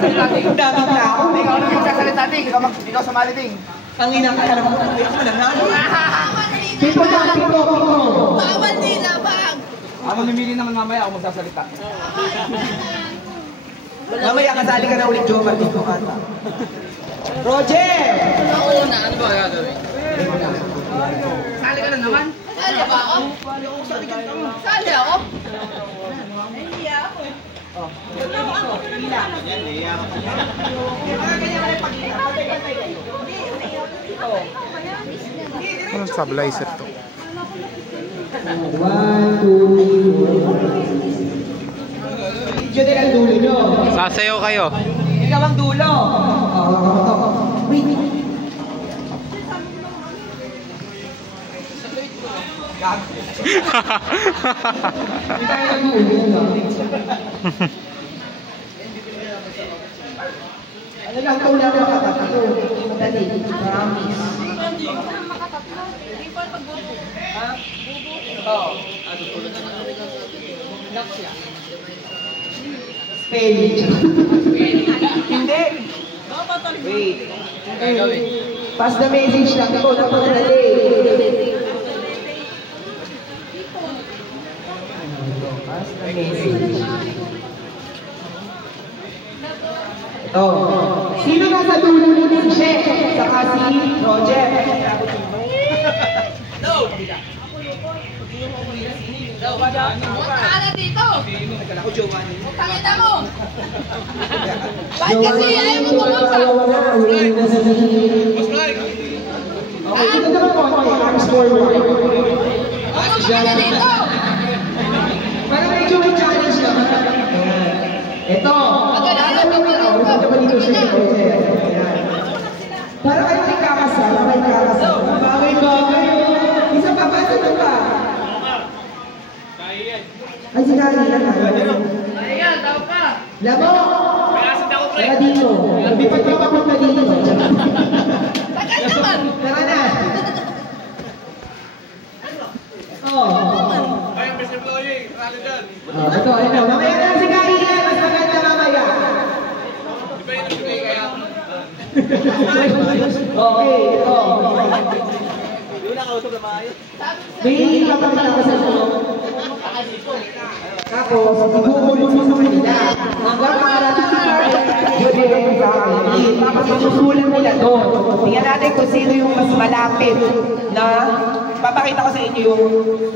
Daming tao. Ikaw na magsasalita, Ting. Ikaw sumali, Ting. Ang inang kaya naman ako mananalo. Pito. Bawal nila, bang! Ako namili naman mamaya ako magsasalita. Mamaya kasali ka na ulit, Joe. Dito ka na. Roger! Ako na, ano ba gagawin? Sali ka na naman. Sali ba ako? Sali ako? Hindi ako eh. Anong stabilizer to? 1, 2, 3. Video din ang dulo nyo. Sasayaw kayo. Ikaw ang dulo. Wait. Hindi tayo nag-uulin. Ano lang ito lang makatatlo. Madali. Promise. Spelling. Hindi. Wait. Pass the message lang ito. Napakadali. Pass the message. Ito. Sino nasa dulo ni si Shek? Saka si Roger. No! Huwag ka na dito! Pagkakita mo! Bakit kasi ayaw mo pumunta? Okay, ito naman po. Arms forward. Huwag ka na dito! Para medyo may challenge naman. Ito. Ito ba dito siya? Para kayo may kakasal. Bagay. Isa pa, basta na pa. Ay, sinali lang. Ayan, tao ka! Labo! Tara dito. May pagpapapunta dito. Tagal naman! Tara na. Ito. Mamaya na si Kari yan. Mas maganda mamaya. Okay, ito. May kapagkita ko sa inyo. Tapos, ibubulong mo sa kanila. Hanggang makarating si Kari, yun yung sa akin. Tapos, masusulan nila doon. Tingnan natin kung sino yung mas malapit na papakita ko sa inyo yung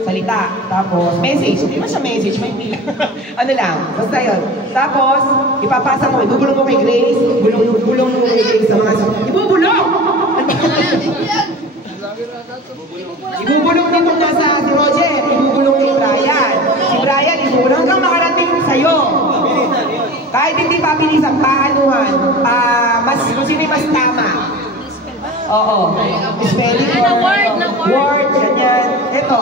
salita. Tapos, message. Hindi mo siya message, may pila. Ano lang, basta yun. Tapos, ipapasa mo, ibubulong mo kay Grace, ibubulong mo kay Grace sa mga sabi. Ibubulong! Ibubulong nito nasa si Roger, ibubulong kay Brian. Si Brian, ibubulong hanggang makarating sa'yo. Kahit hindi pabilisan, paanuhan, kung sino yung mas tama. Oo. Spelling word, ganyan. Ito.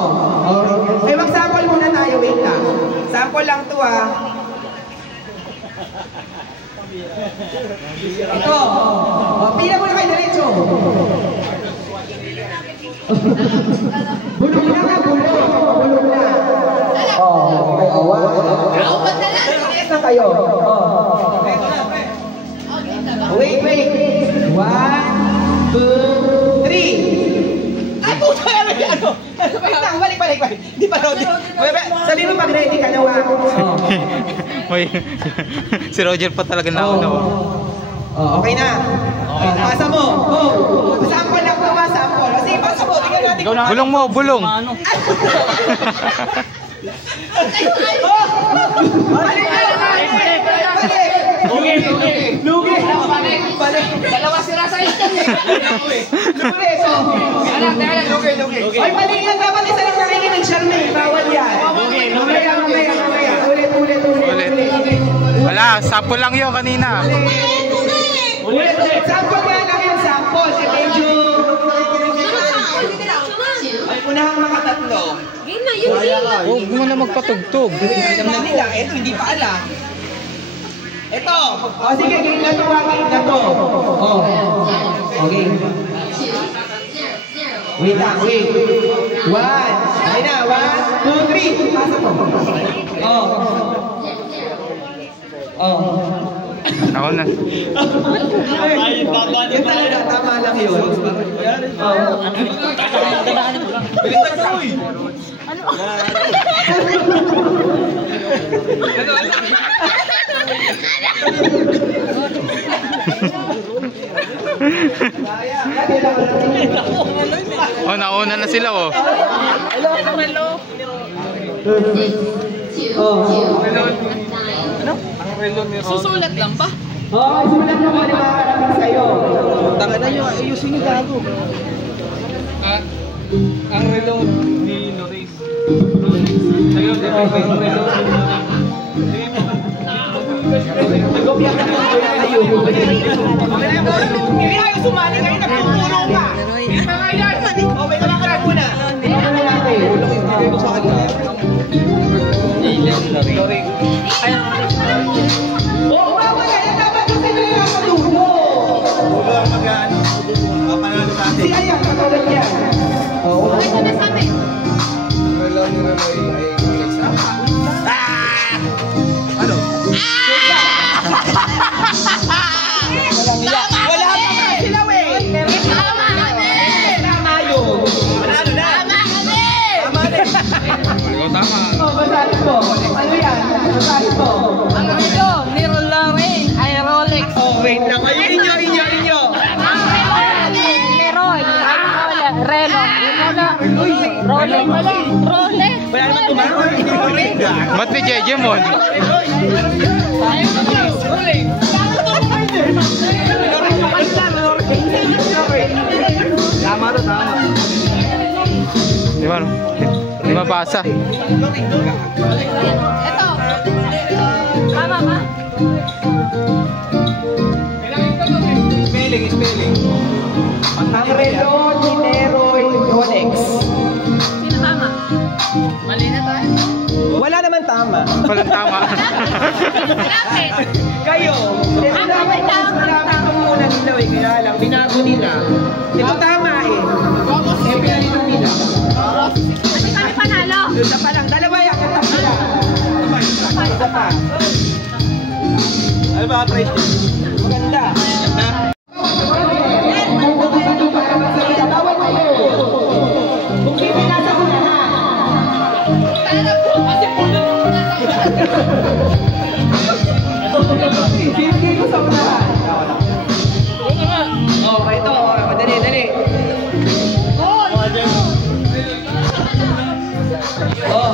Okay. Mag-sample muna tayo. Wait lang. Sample lang to Ito. Pila mo na kayo diretso. Bulong na nga, bulong. Bulong na. Yes na kayo. Wait. 1, 2, 3. Ay, puto! Ano? Wait lang, balik. Di pa daw. Sabi mo pag ready ka na, Si Roger pa talaga nauna. Okay na. Pasa mo. Sample lang po, sample. Kasi pasa mo, tingnan natin. Bulong mo, bulong. Lugi. Dalawa sira sa isang eh! Lugi. Ay, mali yan. Dapat isa lang nakikin ng Charmaine. Bawal yan. Mamaya. Ulit. Wala, sample lang yun kanina. Ulit. Sample nga lang yung sample. Si medyo... Ay, unahang mga tatlo. Game na yun eh! Huwag mo na magpatugtog. Alam na nila. Ito, hindi pa alam. Ito. Sige, game na to. Okay. Wait lang, wait. 1. Ay na, 1, 2, 3. Pasa po. Ako na. Yun talaga, tama lang yun. Oh, nauna na sila oh. Susulat lang ba? Oo, sulat naman yung mga karapit sa'yo. Tanga na yun, ayusin ni Gago. Ang relo ni Loris. Ayun, di ba? Ang relo Nagopya ka na kayo. Hindi kayo sumali kayo, nagpupuro ka. O, may tama ka na muna. Ano na natin? sa akin. Oo, mama na. Dapat kasi na yung nakatulo. Ulo ang mag-ano. Panalo sa Si Ayan, katulad niya. Oo. Ito na sabi. Relo ni Roy ay extra. Ano? Wala pa nga sila, wey. Tama kami! Tama yun. Manalo na. Tama kami! Tama na. Ikaw tama. Oh, basahin mo. Ano yan? Basahin mo. Ang relo ni Lorraine ay Rolex. Oh, wait lang. Ay, inyo. Ang relo ni Leroy ay Relo. Rolex. Rolex. Wala naman tumaroon. Hindi ko rin. Ba't ni Jeje mo? Tama to, tama. Di ba? Di ba basa? Ito. Tama ba? Spelling. Ang relo ni Leroy Rolex. Sino tama? Mali na tayo. Wala naman tama. Walang tama. Bakit? Kayo. Ito dapat mas marami pang muna nila eh. Kaya lang, binago nila. Ito tama eh. Eh, pinalito nila. Kasi kami panalo. Doon na pa lang. Dalawa yan. Katap nila. Isa pa. Ano ba price niya? Maganda. Bawal kayo. Kung hindi nasa unahan. Sana po kasi puno na Hindi ko sa unahan. Oh, ito. Dali. Oh.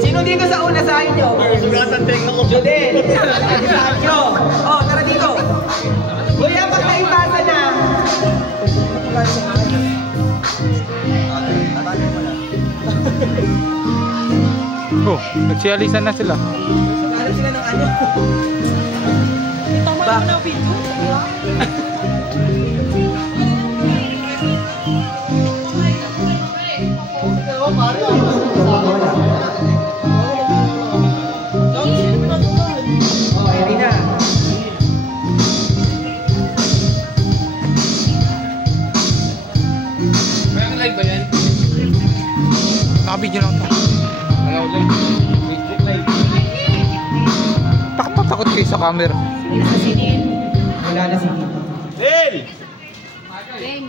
Sino dito sa una sa inyo? Jodel. Sergio. Oh, tara dito. Kuya, pag naipasa na. Oh, nagsialisan na sila. Ano sila ng ano? Ba? Oh, ayun na. Parang live ba yan? Nakabidyo lang to. Ayaw lang. Facebook live. Takot kayo sa camera. Wala na si Del! Game.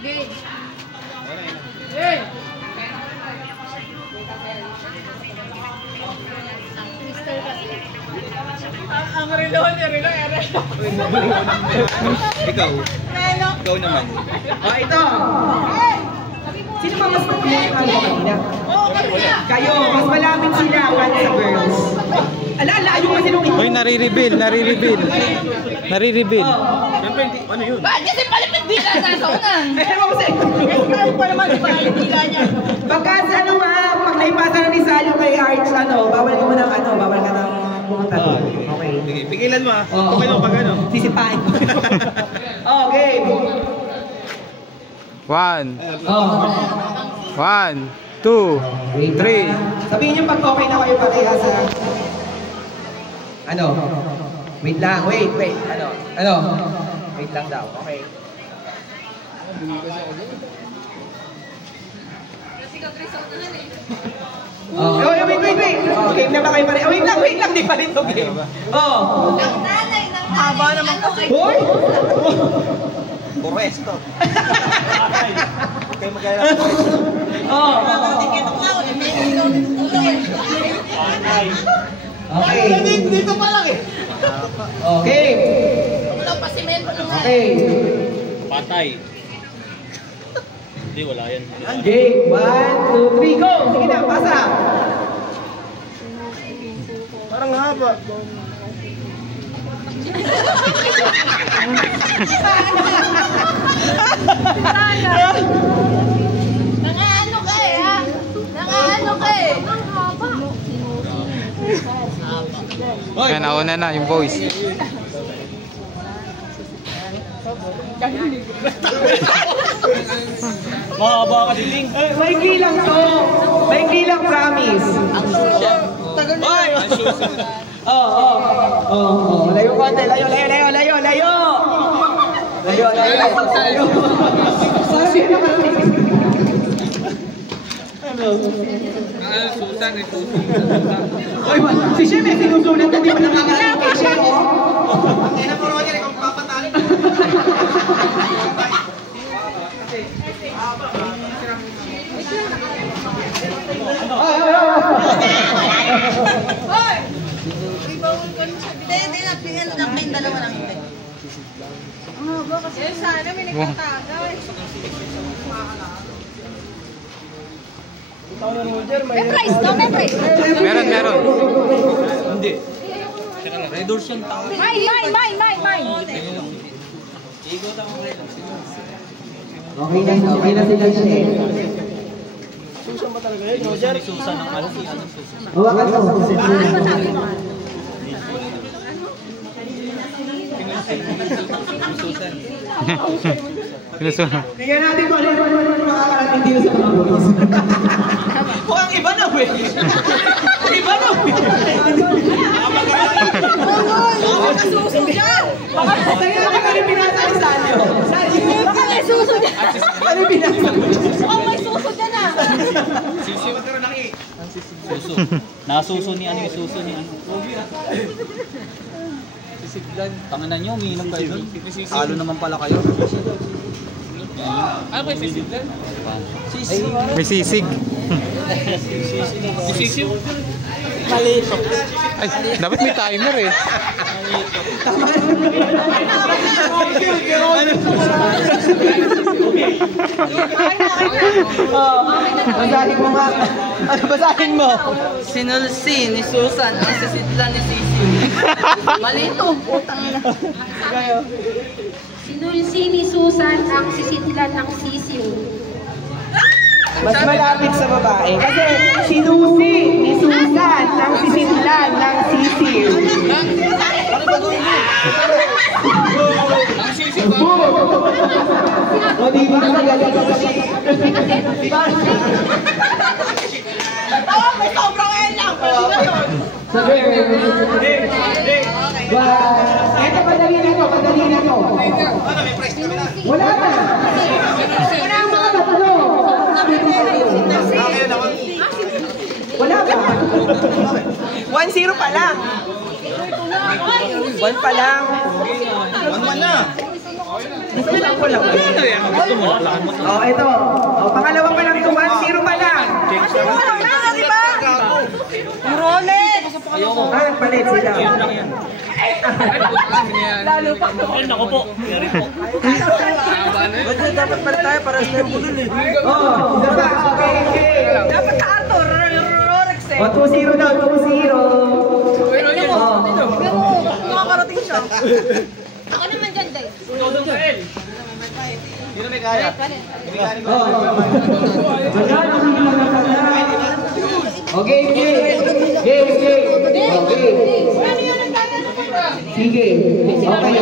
Ang relo ni Relo. Ikaw. Ikaw naman. Oh, ito. Sino ba mas makulit ang kanina? Kayo, mas malapit sila kaya sa girls. Layo kasi nung Uy, nare-reveal. Ano yun? Bakit kasi palipit dila nasa unan? Ewan ko sa'yo. pa naman, di ba? Dila niya. Pagka sa ano pag naipasa na ni Salyo kay Arch, bawal ka mo ng bawal ka ng pumunta doon. Okay. Sige, pigilan mo ah. Oo. Okay lang pag ano. Sisipain ko. Okay. 1, Oh. 1, 2, 3. Sabihin niyo pag okay na kayo pati sa... Ano? Wait lang, wait. Ano? Wait lang daw, okay. Oh, wait. Oh, game na ba kayo pare? Oh, wait lang, di pa rin to game. Oh. Ang nanay ng haba naman kasi. Hoy! Puro esto. Okay, magkaya Oh. Okay. Dito pa lang eh. Okay. Wala pa simento nung Okay. Patay. Hindi, wala yan. Game. 1, 2, 3, go! Sige na, pasa. Parang haba. Nangaano ka eh, ha? Nangaano ka eh. Yan, nauna na yung boys. Mahaba ka diling. Maikli lang to. Maikli lang, promise. Hoy! Oh. Layo konti. Layo. Sabi na kami. Susan. Oy, si Shem may sinusulat na di ba nakakalain kay Shem, oh? Ang ina mo Roger, ikaw papatali. Hoy! Ibawal ko na sabi. Hindi na, tingnan lang may dalawa lang hindi. Ang haba kasi. Sana may nagtatagaw eh. May price, no? May price. Meron. Hindi. Teka lang, Red Doors yung tao. Mine. Okay na sila, Shem. Susan ba talaga yun, Roger? Susan ang ano, Susan. Hawakan mo. Sinusunod. Tingnan natin kung ano yung makakarating dito sa mga boys. Mukhang iba na, we. Iba na, we. Suso dyan! Tingnan natin kung ano yung pinasalisan nyo. Baka may suso dyan! Ano yung pinasalisan? Mukhang may suso dyan ah! Suso. Nasuso ni ano yung suso ni ano. Sisiglan. Tanganan nyo, umiinom kayo doon. Halo naman pala kayo. Ano ba yung sisiglan? May sisig. Sisig? Malito. Ay, dapat may timer eh. Basahin mo nga. Ano basahin mo? Sinulsi ni Susan ang sisidlan ni Sisi. Malito, putang na. Sinulsi ni Susan ang sisidlan ng sisiw. Mas malapit sa babae. Kasi sinusi ni Susan ang sisidlan ng sisiw. O diba? Oo, may sobrang elang! Pwede na yun! Ito, padali na to. Wala na. Wala ang mga natanong. Wala ba? 1-0 pa lang. 1 pa lang. 1-1 na. Ilan ko lang. Oh, ito. Oh, pangalawa pa lang ito. 1-0 pa lang. Walang na, di ba? Rolex! Palit sila. Lalo pa. Ay, naku po. Yari po. Roger, dapat pala tayo para sa tempo dun eh. Oh, diba? Okay. Dapat ka Arthur, Rolex eh. Oh, 2-0 daw. 2-0. Tignan mo. Pero nakakarating siya. Ako naman dyan, Day. Sino may kaya? Okay. Sige. Okay.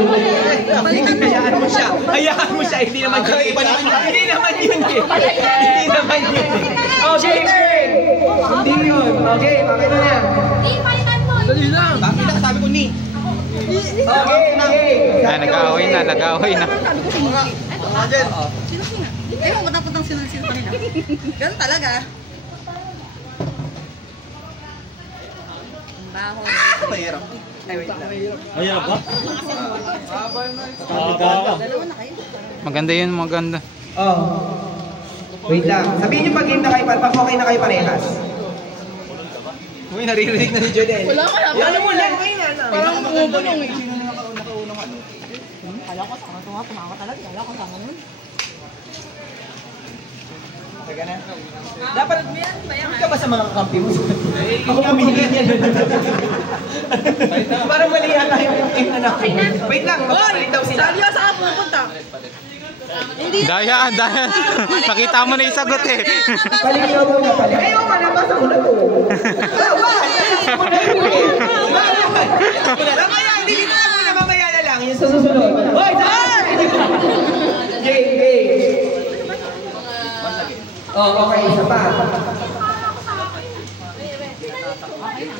Hayaan mo siya. Hindi naman yun. Hindi naman yun. Okay. Hindi yun. Okay, bakit na yan? Dali lang. Bakit lang sabi ko ni? Okay. Ay, nag-away na. Roger. Ewan ko napuntang sinunod-sinunod kanina. Ganun talaga. Ang baho. Mahirap. Ay, wait lang. Mahirap ba? Dalawa na kayo. Maganda yun, maganda. Oh. Wait lang. Sabihin niyo pag game na kayo, pag okay na kayo parehas. Uy, naririnig na ni Jodel. Wala ka lang. Ano mo lang, okay na. Parang bumubulong eh. Kala ko sama ito nga, tumawa talaga. Kala ko sama nun. Taga na. Dapat, huwag ka ba sa mga kakampi mo? Ako pumili niyan. Parang mali yata yung game na natin. Wait lang, magpapalit daw sila. Saan saan ka pupunta? Dayaan, dayaan. Nakita mo na yung sagot eh. Balik daw muna, balik. Ayaw ka na, basta muna to. Bawal! Mamaya, hindi na muna, mamaya na lang. Yung sa susunod. Hoy, saan? Game, game. Oh, okay, isa pa.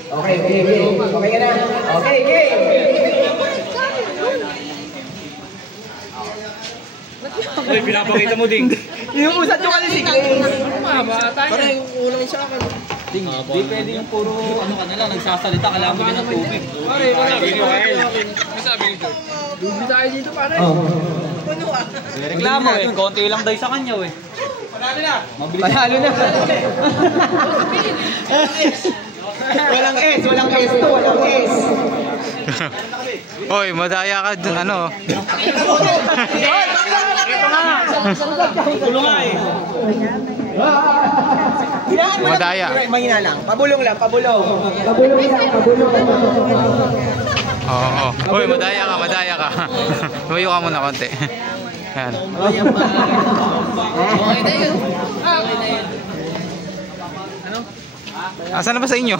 Okay, game. Okay ka na? Okay, game. Uy, pinapakita mo ding. Inuusat nyo kasi si Grace. Parang ulang sa akin. Ding, di pwede yung puro ano ka na lang, nagsasalita, kailangan mo din ng tubig. Pare, sabi ni Joel. Sabi ni Joel. Dubi tayo dito, pare. Puno ah. Reklamo eh, konti lang daw sa kanya eh. Panalo na. Walang S, walang S to, walang S. Hoy, madaya ka dun, ano. Tulong nga eh. Madaya. Mahina lang. Pabulong lang, pabulong. Pabulong lang, pabulong. Oo. Hoy, madaya ka. Tumayo ka muna konti. Yan. Okay na yun. Asan na ba sa inyo?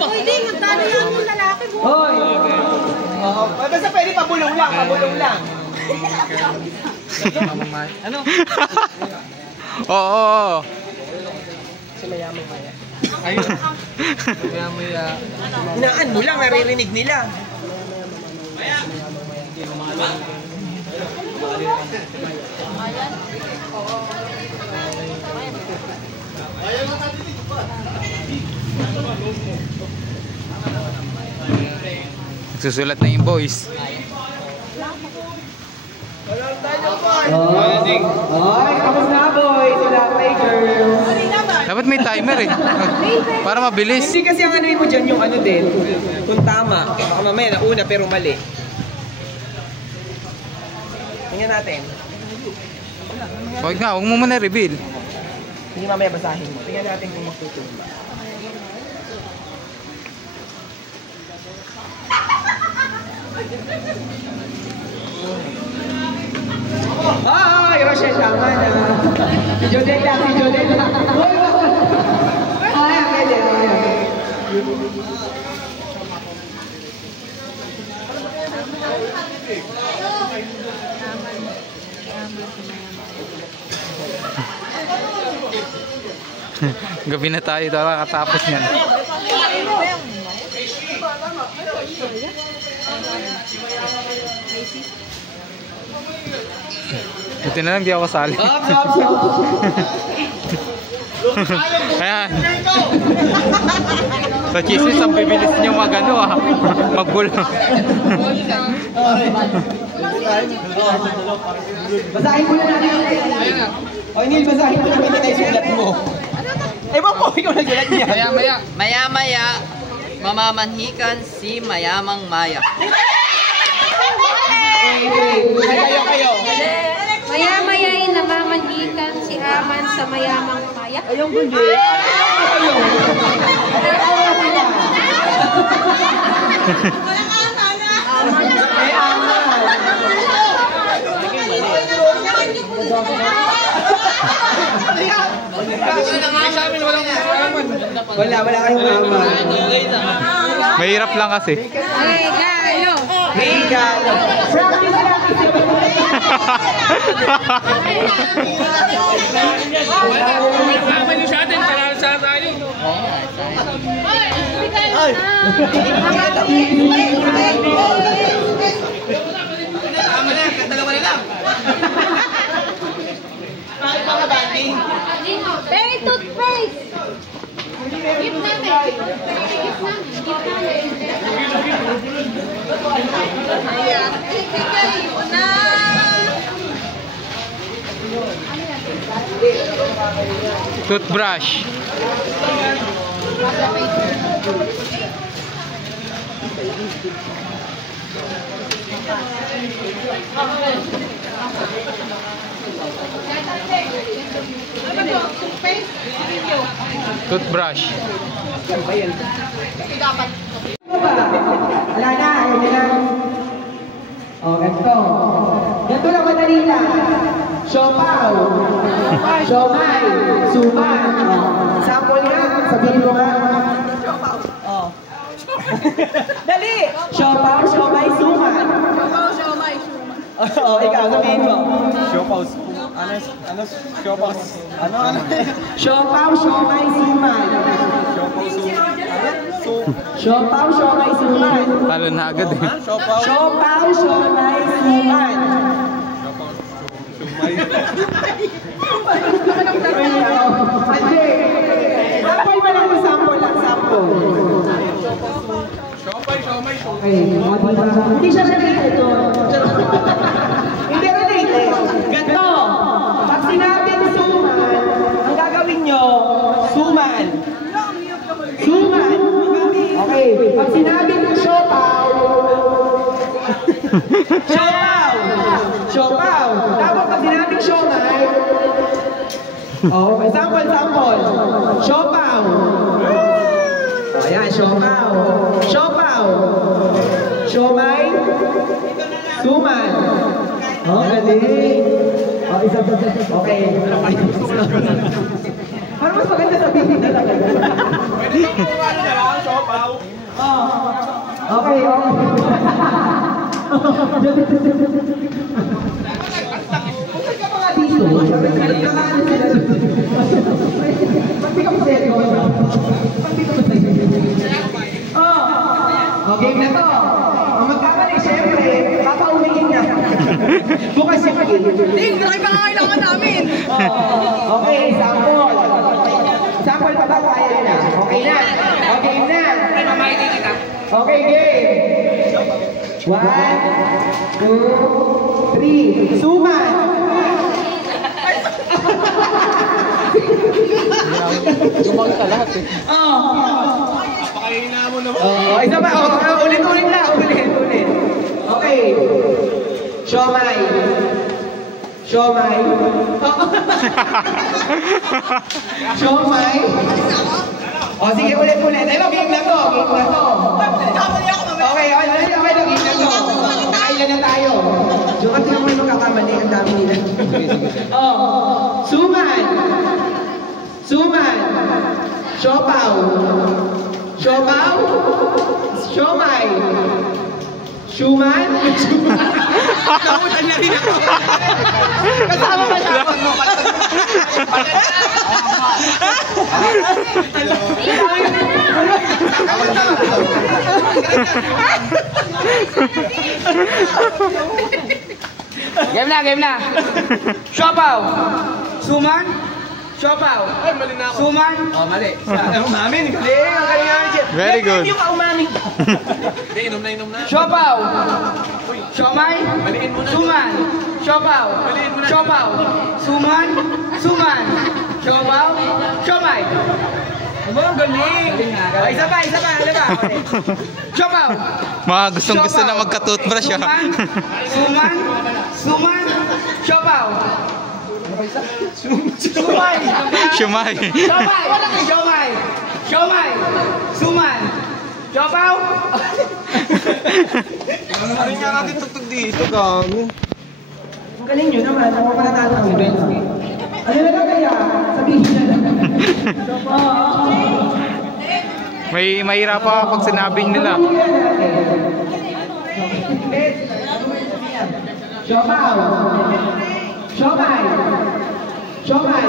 Uy, di, magdala yan yung lalaki mo. Hoy! Basta pwede pabulong lang, pabulong lang. Ano? Oo. Ayun. Maya-maya. Hinaan mo lang, naririnig nila. Susulat na yung boys. Hoy, kamusta na boys? Wala tayo girls. Dapat may timer eh. Para mabilis. Hindi kasi ang ano mo dyan yung ano din. Kung tama. Baka mamaya nauna pero mali. Tingnan natin. Huwag nga, huwag mo muna reveal. Hindi mamaya basahin mo. Tingnan natin kung magtutugma. Ay, Rochelle, tama na. Si Jodel lang, si Jodel lang. Ay, pwede. Gabi na tayo, katapos niyan. Buti na lang di ako kasali. Ayan. Sa chismis, ang bibilis nyo mag-ano magbulo. Basahin mo na natin. O, Neil, basahin mo namin na sulat mo. Ewan ko, ikaw nagsulat niya. Maya-maya. Maya-maya, mamamanhikan si Mayamang Maya. Kayo. Maya-maya'y namamanhikan si Aman sa mayamang maya. Ayong gundi. Wala kayong mama. Mahirap lang kasi. Ay, galo. Regalo. Tama niyo sa atin, para sa tayo. Tama na, dalawa Hey, toothpaste! Gift natin. Gift namin. Ayan. Ibigay mo na. Toothbrush. Toothbrush. Wala na, ayaw niya lang. O, ganito. Ganito lang madali lang. Siopaw. Siomay. Suman. Sample nga, sabihin mo nga. Dali! Siopaw, siomay, suman. Oo, ikaw, sabihin mo. Siopaw. Ano? Siopaw. Ano? Siopaw, siomay, suman. Siopaw, siomay, suman. Talo na agad eh. Siopaw. Siopaw, siomay, suman. Sample ba lang? Sample lang, sample. Hindi siya related to. Hindi related. Ganto. Pag sinabing suman, ang gagawin nyo, suman. Suman. Okay. Pag sinabing siopaw, siopaw. Siopaw. Tapos pag sinabing siomay, oh, sample. Siopaw. Ayan, siopaw. Siopaw. Siomay. Suman. Oh, galing. Oh, isa. Okay. Parang mas maganda sabihin na lang. Siopaw. Okay. Huwag ka mga dito. Ba't di ka maseryo? Okay na to. Ang magkamali, siyempre, papauliin na. Bukas yung Hindi, laki pa nga kailangan namin. Okay, sample. Sample pa ba? Kaya na. Okay na. Okay na. Okay, game. 1, 2, 3. Suman. Gumang ka lahat eh. Pakahina mo naman. Isa pa. Ulit lang. Ulit. Okay. Siomay. Siomay. Siomay. O, sige, ulit. Ayun, game na to. Okay, game na to. Nakailan na tayo. Yung at naman yung magkakamali, ang dami nila. Suman. Siopaw. Siomay. Suman. Nakutan niya rin ako. Kasama pa siya. Game na. Siopaw. Suman. Siopaw. Ay, mali na ako. Suman. Oh, mali. Umamin. Galing. Ang galing namin. Very good. Hindi ka umamin. Hindi, inom na. Siopaw. Siomay. Maliin mo na. Suman. Siopaw. Maliin mo na. Siopaw. Suman. Siopaw. Siomay. Ang galing. Isa pa. Ano ba? Siopaw. Mga gustong-gusto na magka-toothbrush ah. Suman. Siopaw. Siomay. Siomay. Suman. Siopaw. Ano rin nga natin tugtog dito, gamo. Ang galing nyo naman. Ako panatalo ng event. Ano na lang kaya? Sabihin na lang. May mahirap pa pag sinabing nila. Siopaw. Siomay. Suman.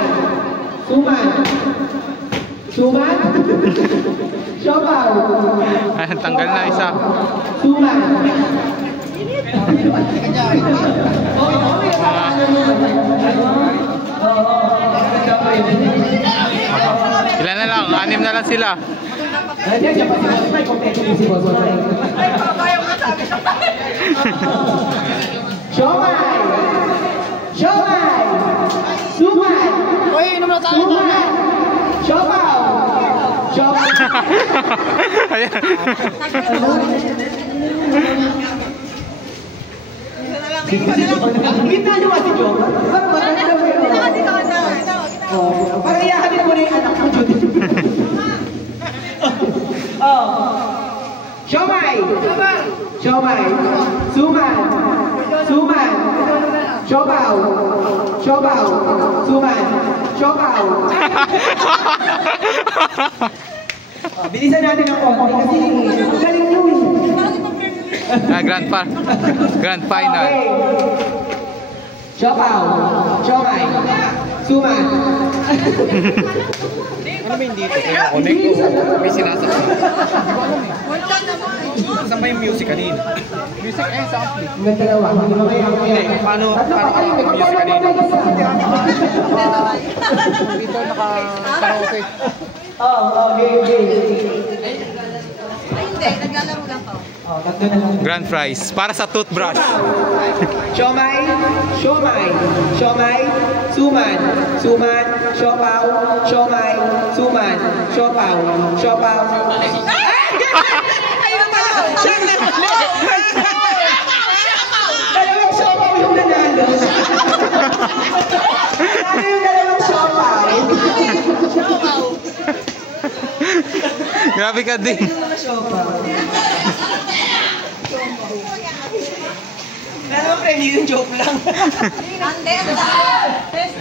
Siopaw. Ay, tanggal na isa. Suman. Ilan na lang? 6 na lang sila. Nandiyan siya pa si Boss Mike. Kompleto din si Boss Mike. Siomay! Siomay! Suman! Uy, inom na tayo. Suman! Siopaw! Siopaw! Ayan. Kita nyo ba si Joma? Maganda mo yun. Parang iyahanin mo na yung anak mo, Judy. Siomay! Siomay! Suman! Suman! Siopaw! Siopaw! Suman! Siopaw! Bilisan natin ang konti kasi galing nyo eh. Grand final. Okay. Siopaw! Siomay! Suman! Ano ba hindi ito? Connect ko. May sinasabi. Saan ba yung music kanina? Music eh, sa ampli. Hanggang dalawa. Hindi mo kaya Hindi, paano music kanina? Dito naka-karaoke. Okay. Ay, hindi. Naglalaro lang pa. Tatlo na lang. Grand prize. Para sa toothbrush. Siomay, siomay, siomay, suman, suman, siopaw, siomay, suman, siopaw, siopaw. Ayun pala. Dalawang siopaw yung nanalo. Ano yung dalawang siopaw? Grabe ka din. Ano, friend, yung joke lang. Ande, ang dami.